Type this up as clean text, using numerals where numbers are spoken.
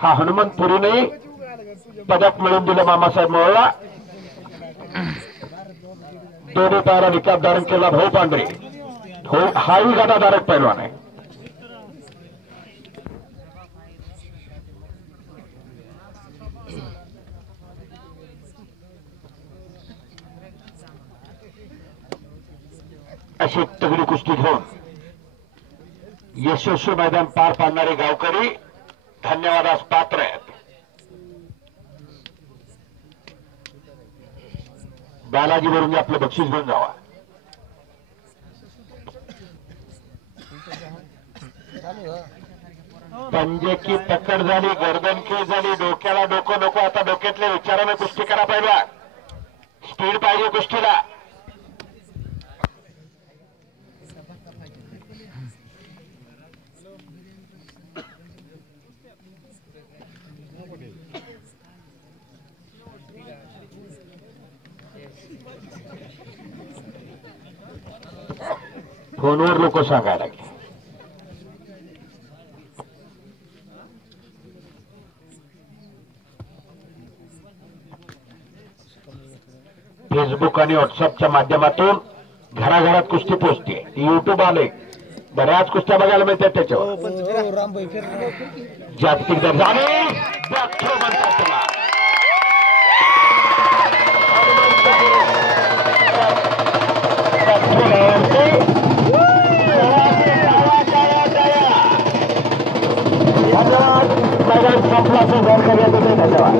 हा हनुमंतपुरीने पदक मिळवून दिलं मामासाहेब मोहोळला। दोन्ही पायाला निकाब धारण केला भाऊ पांढरे, हाही गटाधारक पैलवान आहे। अशी तगडी कुस्ती घेऊन यशस्वी मैदान पार पाडणारे गावकरी धन्यवादास पात्र आहेत। बालाजी वरून आपलं बक्षीस घेऊन जावा। पंजे की पकड झाली, गर्दन की झाली, डोक्याला डोकं नको, आता डोक्यातल्या विचाराने कुस्ती करा पाहिजे, स्पीड पाहिजे कुस्तीला। फोनवर लोक सांगायला लागले। फेसबुक आणि व्हॉट्सअपच्या माध्यमातून घराघरात कुस्ती पोहोचते, युट्यूब आले, बऱ्याच कुस्त्या बघायला मिळतात त्याच्यावर। जागतिक दर्जाने मैदान संपला, धन्यवाद।